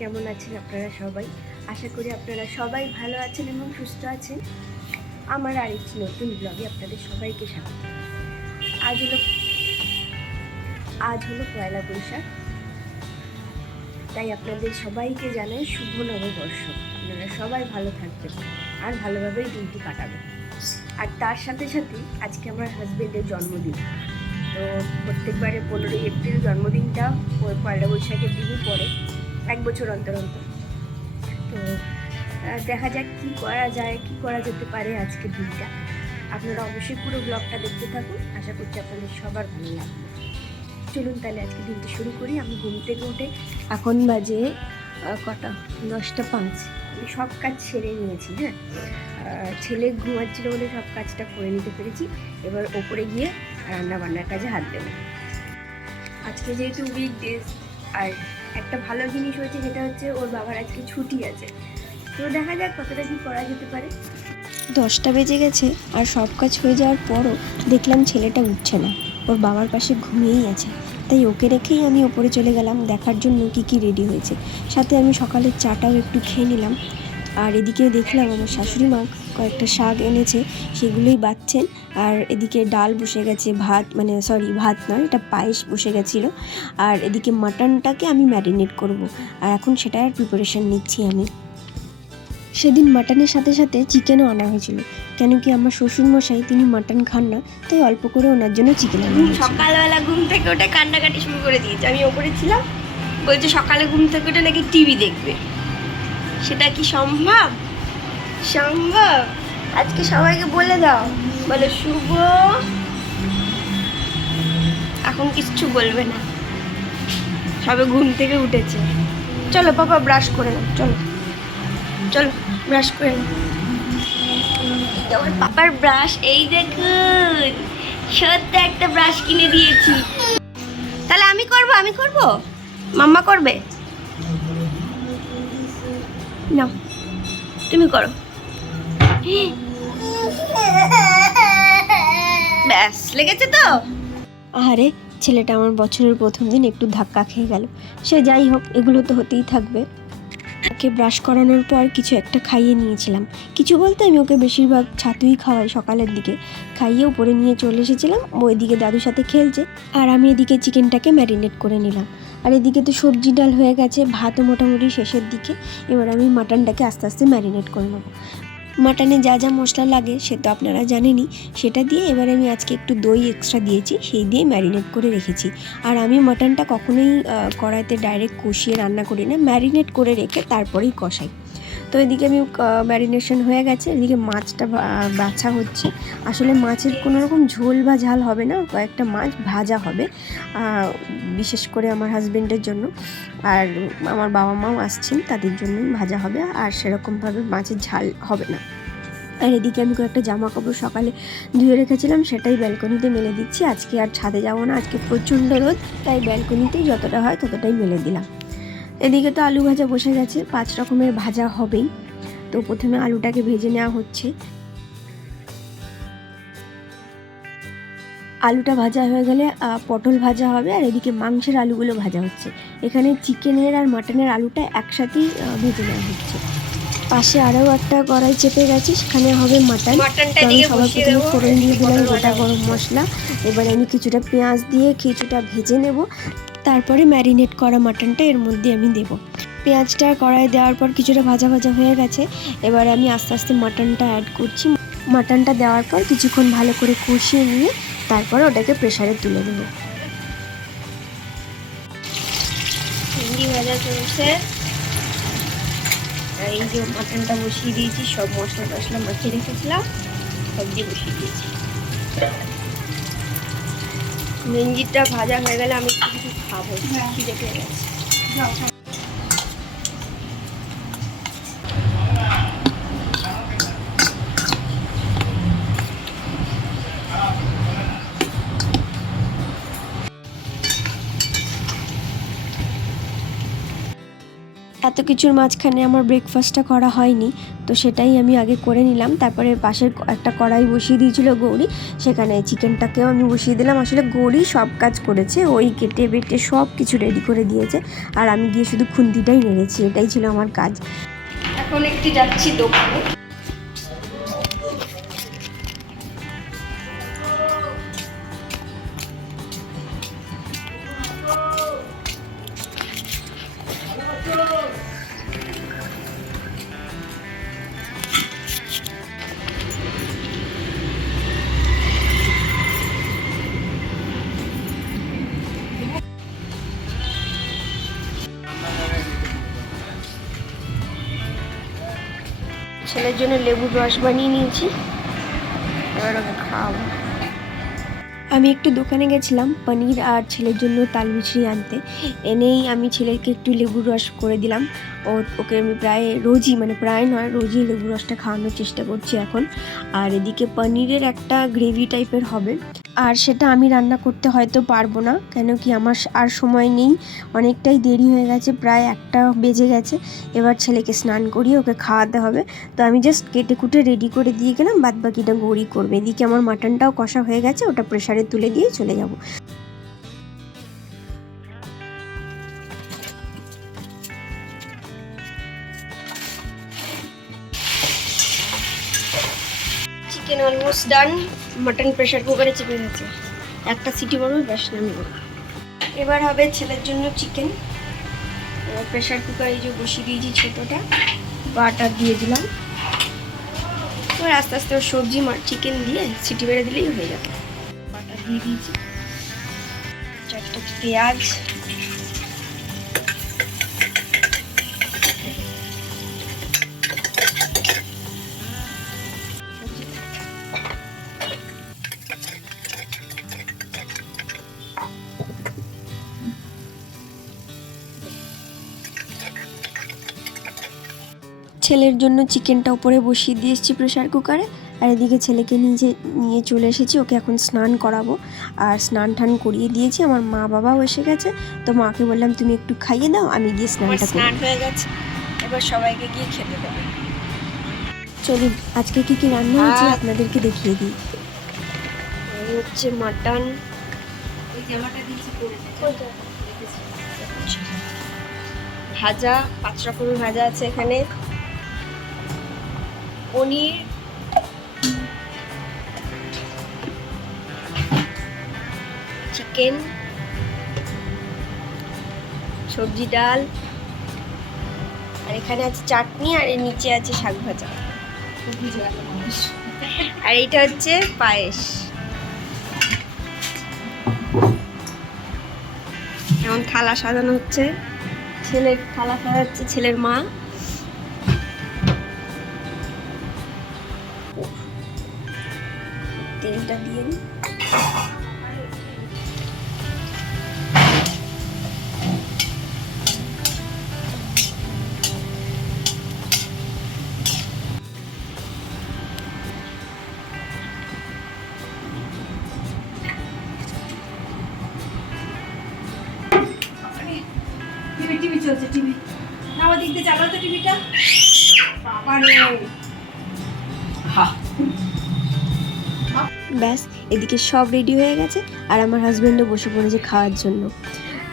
কেমন আছেন আপনারা সবাই? আশা করি আপনারা সবাই ভালো আছেন এবং সুস্থ আছেন। আমার আরেকটি নতুন ব্লগে আপনাদের সবাইকে স্বাগত। আজ হলো পয়লা বৈশাখ, তাই আপনাদের সবাইকে জানাই শুভ নববর্ষ। আপনারা সবাই ভালো থাকবেন আর ভালোভাবেই দিনটি কাটাবেন। আর তার সাথে সাথে আজকে আমার হাজবেন্ডের জন্মদিন। তো প্রত্যেকবারে 15ই এপ্রিল জন্মদিনটা পয়লা বৈশাখের দিনই পড়ে, এক বছর অন্তর অন্তর। তো দেখা যাক কী করা যায়, কী করা যেতে পারে আজকের দিনটা। আপনারা অবশ্যই পুরো ব্লগটা দেখতে থাকুন, আশা করছি আপনাদের সবার ভালো লাগবে। চলুন তাহলে আজকে দিনটি শুরু করি। আমি ঘুম থেকে উঠে এখন বাজে কটা 10:05। আমি সব কাজ সেরে নিয়েছি। হ্যাঁ, ছেলে ঘুমাচ্ছিল বলে সব কাজটা করে নিতে পেরেছি। এবার ওপরে গিয়ে রান্না বান্নার কাজে হাত দেবো। আজকে যেহেতু উইকডেজ, আর একটা ভালো জিনিস হয়েছে, যেটা হচ্ছে ওর বাবার আজকে ছুটি আছে। তো দেখা যাক কতটা কী করা যেতে পারে। 10টা বেজে গেছে আর সব কাজ হয়ে যাওয়ার পরও দেখলাম ছেলেটা উঠছে না, ওর বাবার পাশে ঘুমিয়েই আছে। তাই ওকে রেখেই আমি ওপরে চলে গেলাম দেখার জন্য কী রেডি হয়েছে। সাথে আমি সকালের চাটাও একটু খেয়ে নিলাম। আর এদিকে দেখলাম আমার শাশুড়ি মা কয়েকটা শাক এনেছে, সেগুলোই বাচ্ছেন। আর এদিকে ডাল বসে গেছে, ভাত নয়, এটা পায়েস বসে গেছিলো। আর এদিকে মাটনটাকে আমি ম্যারিনেট করব, আর এখন সেটার প্রিপারেশন নিচ্ছি আমি। সেদিন মাটনের সাথে সাথে চিকেনও আনা হয়েছিল, কেন কি আমার শ্বশুরমশাই তিনি মাটন খান না, তাই অল্প করে ওনার জন্য চিকেন আনা হয়েছিল। সকালবেলা ঘুম থেকে ওঠে কান্নাকাটি শুরু করে দিয়েছে। আমি ওপরে ছিলাম, বলছে সকালে ঘুম থেকে ওঠে নাকি টিভি দেখবে। সেটা কি সম্ভব? আজকে সবাইকে বলে দাও, বলে শুভ এখন কিচ্ছু বলবে না, সবে ঘুম থেকে উঠেছে। চলো পাপা ব্রাশ করে নাও, চলো চলো ব্রাশ করে নাও। আমার পাপার ব্রাশ, এই দেখুন, সত্যি একটা ব্রাশ কিনে দিয়েছি। তাহলে আমি করব মাম্মা করবে? নাও তুমি করো। ব্যাস লেগেছে তো। আরে ছেলেটা আমার বছরের প্রথম দিন একটু ধাক্কা খেয়ে গেল, সে যাই হোক, এগুলো তো হতেই থাকবে। ওকে ব্রাশ করানোর পর কিছু একটা খাইয়ে নিয়েছিলাম। কিছু বলতে আমি ওকে বেশিরভাগ ছাতুই খাওয়াই সকালের দিকে। খাইয়ে উপরে নিয়ে চলে এসেছিলাম, ও এদিকে দাদুর সাথে খেলছে, আর আমি এদিকে চিকেনটাকে ম্যারিনেট করে নিলাম। আর এদিকে তো সবজি ডাল হয়ে গেছে, ভাতও মোটামুটি শেষের দিকে। এবার আমি মাটনটাকে আস্তে আস্তে ম্যারিনেট করে নেবো। মাটনে যা যা মশলা লাগে সে তো আপনারা জানেনই, সেটা দিয়ে এবার আমি আজকে একটু দই এক্সট্রা দিয়েছি, সেই দিয়ে ম্যারিনেট করে রেখেছি। আর আমি মাটনটা কখনোই কড়াইতে ডাইরেক্ট কষিয়ে রান্না করি না, ম্যারিনেট করে রেখে তারপরেই কষাই। তো এদিকে আমি ম্যারিনেশন হয়ে গেছে, এদিকে মাছটা বাছা হচ্ছে। আসলে মাছের কোনো রকম ঝোল বা ঝাল হবে না, কয়েকটা মাছ ভাজা হবে, বিশেষ করে আমার হাজবেন্ডের জন্য। আর আমার বাবা মাও আসছেন, তাদের জন্যই ভাজা হবে, আর সেরকমভাবে মাছের ঝাল হবে না। আর এদিকে আমি কয়েকটা জামা কাপড় সকালে ধুয়ে রেখেছিলাম, সেটাই ব্যালকনিতে মেলে দিচ্ছি। আজকে আর ছাদে যাবো না, আজকে প্রচণ্ড রোদ, তাই ব্যালকনিতেই যতটা হয় ততটাই মেলে দিলাম। এদিকে তো আলু ভাজা বসে গেছে, 5 রকমের ভাজা হবেই। তো প্রথমে আলুটাকে ভেজে নেওয়া হচ্ছে। আলুটা ভাজা হয়ে গেলে পটল ভাজা হবে, আর এদিকে মাংসের আলুগুলো ভাজা হচ্ছে। এখানে চিকেনের আর মাটনের আলুটা একসাথেই ভেজে নেওয়া হচ্ছে। পাশে আরও একটা কড়াই চেপে গেছে, সেখানে হবে মাটন। আমি সবার প্রথমে ফোড়ন দিয়ে দিলাম গোটা গরম মশলা। এবার আমি কিছুটা পেঁয়াজ দিয়ে কিছুটা ভেজে নেব, তারপরে ম্যারিনেট করা মাটনটা এর মধ্যে আমি দেব। পেঁয়াজটা কড়াই দেওয়ার পর কিছুটা ভাজা ভাজা হয়ে গেছে, এবার আমি আস্তে আস্তে মাটনটা অ্যাড করছি। মাটনটা দেওয়ার পর কিছুক্ষণ ভালো করে কষিয়ে নিয়ে তারপরে ওটাকে প্রেসারে তুলে দেবো। ভেন্ডি ভাজা চলছে, আর এই যে মাটনটা বসিয়ে দিয়েছি, সব মশলা টশলা মাখিয়ে রেখেছিলাম, সব দিয়ে বসিয়ে দিয়েছি। ভেন্ডিটা ভাজা হয়ে গেলে আমি কিছু খাবো, খিদে পেয়ে গেছে। এত কিছুর মাঝখানে আমার ব্রেকফাস্টটা করা হয়নি, তো সেটাই আমি আগে করে নিলাম। তারপরে পাশের একটা কড়াই বসিয়ে দিয়েছিল গৌরী, সেখানে চিকেনটাকেও আমি বসিয়ে দিলাম। আসলে গৌরী সব কাজ করেছে, ওই কেটে বেটে সব কিছু রেডি করে দিয়েছে, আর আমি গিয়ে শুধু খুন্তিটাই নেড়েছি, এটাই ছিল আমার কাজ। এখন একটু যাচ্ছি দোকানে। ছেলের জন্য লেবুর রস বানিয়ে নিয়েছি, এবার ওকে খাওয়াবো। আমি একটু দোকানে গেছিলাম পনির আর ছেলের জন্য তাল মিছরি আনতে। এনেই আমি ছেলেকে একটু লেবুর রস করে দিলাম। ওকে আমি প্রায় রোজই লেবুর রসটা খাওয়ানোর চেষ্টা করছি এখন। আর এদিকে পনিরের একটা গ্রেভি টাইপের হবে, আর সেটা আমি রান্না করতে হয়তো পারবো না, কেন কি আমার আর সময় নেই, অনেকটাই দেরি হয়ে গেছে, প্রায় 1টা বেজে গেছে। এবার ছেলেকে স্নান করিয়ে ওকে খাওয়াতে হবে, তো আমি জাস্ট কেটে কুটে রেডি করে দিয়ে গেলাম, বাদ বাকিটা গৌরী করবে। এদিকে আমার মাটনটাও কষা হয়ে গেছে, ওটা প্রেসারে তুলে দিয়ে চলে যাব। Chicken almost done, mutton pressure কুকারে চেপে গেছে, একটা সিটি বড় ব্যাস নামিয়ে দেবো। এবার হবে ছেলের জন্য চিকেন। এবার প্রেসার কুকার এই যে বসিয়ে দিয়েছি ছোটোটা, বাটার দিয়ে দিলাম। এবার আস্তে আস্তে সবজি চিকেন দিয়ে সিটি বেড়ে দিলেই হয়ে যাবে। বাটার দিয়ে দিয়েছি, 4টা পেঁয়াজ, ছেলের জন্য চিকেনটা উপরে বসিয়ে দিয়ে এসেছি প্রেসার কুকারে, আর এদিকে ছেলেকে নিয়ে চলে এসেছি, ওকে এখন স্নান করাবো। আর স্নান টান করিয়ে দিয়েছি, আমার মা বাবাও এসে গেছে, তো মাকে বললাম তুমি একটু খাইয়ে দাও, আমি গিয়ে স্নান হয়ে গেছে, এবার সবাইকে গিয়ে খেতে দেবো। চলুন আজকে কি কি রান্না হয়েছে আপনাদেরকে দেখিয়ে দিই। এই হচ্ছে মাটন, ভাজা, 5 রকমের ভাজা আছে এখানে, পনির, চিকেন, সবজি, ডাল, আর এখানে আছে চাটনি, আর এর নিচে আছে শাক ভাজা, আর এইটা হচ্ছে পায়েস। এখন থালা সাজানো হচ্ছে, ছেলের থালা সাজাচ্ছে ছেলের মা। তেলটা দিয়ে নিই। টিভি চলছে, টিভি না ওদিক দিয়ে চালাও তো টিভিটা। বাবারে ব্যাস এদিকে সব রেডি হয়ে গেছে, আর আমার হাজব্যান্ডও বসে পড়েছে খাওয়ার জন্য।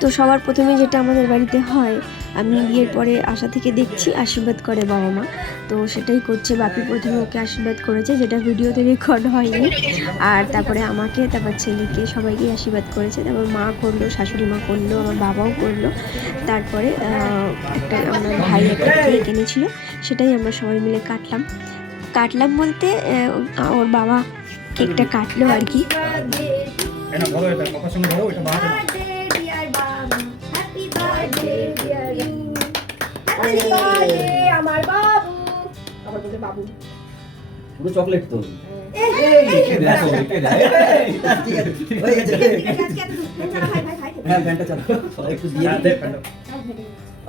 তো সবার প্রথমে যেটা আমাদের বাড়িতে হয়, আমি বিয়ের পরে আশা থেকে দেখছি আশীর্বাদ করে বাবা মা, তো সেটাই করছে। বাপি প্রথমে ওকে আশীর্বাদ করেছে, যেটা ভিডিওতে রেকর্ড হয়নি, আর তারপরে আমাকে, তারপর ছেলেকে, সবাইকে আশীর্বাদ করেছে। তারপর মা করলো, শাশুড়ি মা করলো, আমার বাবাও করলো। তারপরে আমার ভাই একটা কেক এনেছিল, সেটাই আমরা সবাই মিলে কাটলাম বলতে ওর বাবা কেকটা কাটলো আর কি। আমার বাবু, আবার বলতে বাবু, পুরো চকলেট তো।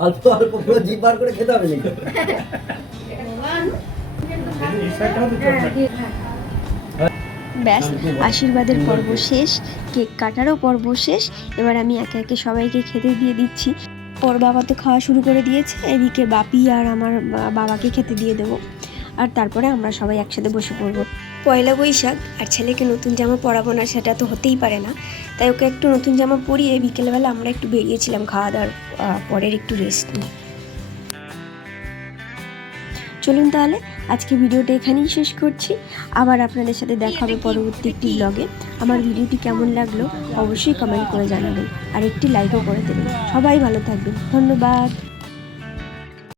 অল্প অল্প পুরো জিভ বার করে খেতে হবে নাকি? ব্যাস আশীর্বাদের পর্ব শেষ, কেক কাটারও পর্ব শেষ। এবার আমি একে একে সবাইকে খেতে দিয়ে দিচ্ছি। ওর বাবা তো খাওয়া শুরু করে দিয়েছে, এদিকে বাপি আর আমার বাবাকে খেতে দিয়ে দেবো, আর তারপরে আমরা সবাই একসাথে বসে পড়বো। পয়লা বৈশাখ আর ছেলেকে নতুন জামা পরাবো না সেটা তো হতেই পারে না, তাই ওকে একটু নতুন জামা পরিয়ে বিকেলবেলা আমরা একটু বেরিয়েছিলাম খাওয়া দাওয়ার পরের একটু রেস্ট নিয়ে। চলুন তাহলে আজকে ভিডিওটা এখানেই শেষ করছি, আবার আপনাদের সাথে দেখা হবে পরবর্তী একটি ব্লগে। আমার ভিডিওটি কেমন লাগলো অবশ্যই কমেন্ট করে জানাবেন, আর একটি লাইকও করে দেবেন। সবাই ভালো থাকবেন, ধন্যবাদ।